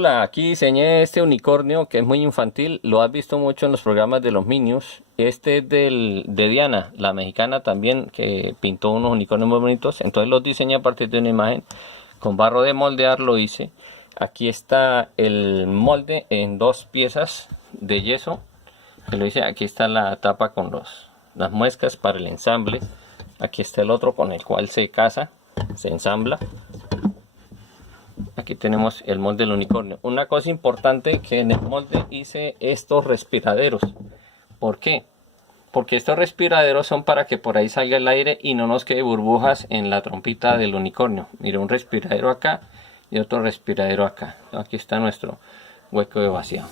Hola, aquí diseñé este unicornio que es muy infantil, lo has visto mucho en los programas de los Minions. Este es de Diana, la mexicana también, que pintó unos unicornios muy bonitos. Entonces los diseñé a partir de una imagen, con barro de moldear lo hice. Aquí está el molde en dos piezas de yeso, que lo hice. Aquí está la tapa con las muescas para el ensamble. Aquí está el otro con el cual se casa, se ensambla. Aquí tenemos el molde del unicornio. Una cosa importante, que en el molde hice estos respiraderos. ¿Por qué? Porque estos respiraderos son para que por ahí salga el aire y no nos quede burbujas en la trompita del unicornio. Mira, un respiradero acá y otro respiradero acá. Aquí está nuestro hueco de vaciado.